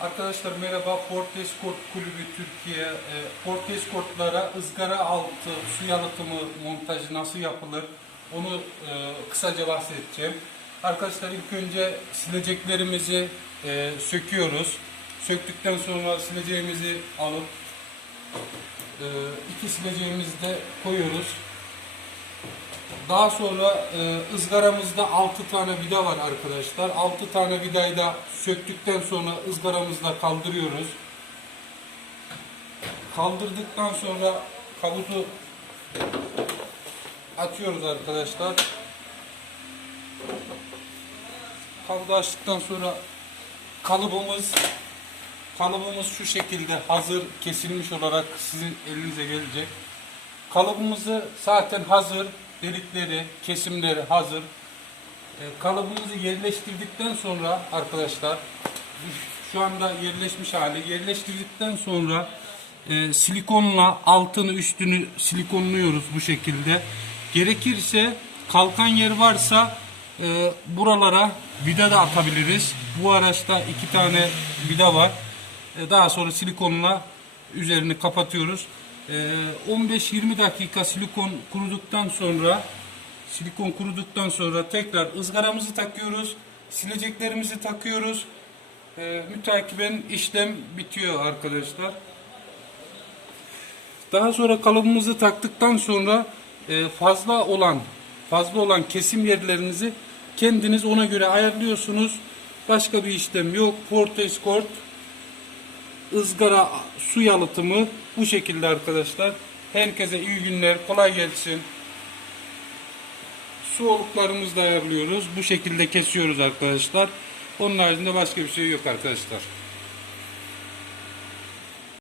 Arkadaşlar merhaba. Ford Escort Kulübü Türkiye. E, Ford Escort'lara ızgara altı su yalıtımı montajı nasıl yapılır? Onu e, kısaca bahsedeceğim. Arkadaşlar ilk önce sileceklerimizi e, söküyoruz. Söktükten sonra sileceğimizi alıp e, iki sileceğimizi de koyuyoruz. Daha sonra e, ızgaramızda 6 tane vida var arkadaşlar. 6 tane vidayı da söktükten sonra ızgaramızda kaldırıyoruz. Kaldırdıktan sonra kabuzu atıyoruz arkadaşlar. Kabuzu açtıktan sonra kalıbımız kalıbımız şu şekilde hazır kesilmiş olarak sizin elinize gelecek. Kalıbımızı zaten hazır, delikleri, kesimleri hazır. E, kalıbımızı yerleştirdikten sonra arkadaşlar, şu anda yerleşmiş hali, yerleştirdikten sonra e, silikonla altını üstünü silikonluyoruz bu şekilde. Gerekirse kalkan yer varsa e, buralara vida da atabiliriz. Bu araçta iki tane vida var. E, daha sonra silikonla üzerini kapatıyoruz. E, 15-20 dakika silikon kuruduktan sonra silikon kuruduktan sonra tekrar ızgaramızı takıyoruz. Sileceklerimizi takıyoruz. E, mütakiben işlem bitiyor arkadaşlar. Daha sonra kalıbımızı taktıktan sonra e, fazla olan fazla olan kesim yerlerinizi kendiniz ona göre ayarlıyorsunuz. Başka bir işlem yok. Port Escort ızgara su yalıtımı bu şekilde arkadaşlar. Herkese iyi günler. Kolay gelsin. Su oluklarımızı da ayarlıyoruz. Bu şekilde kesiyoruz arkadaşlar. Onun haricinde başka bir şey yok arkadaşlar.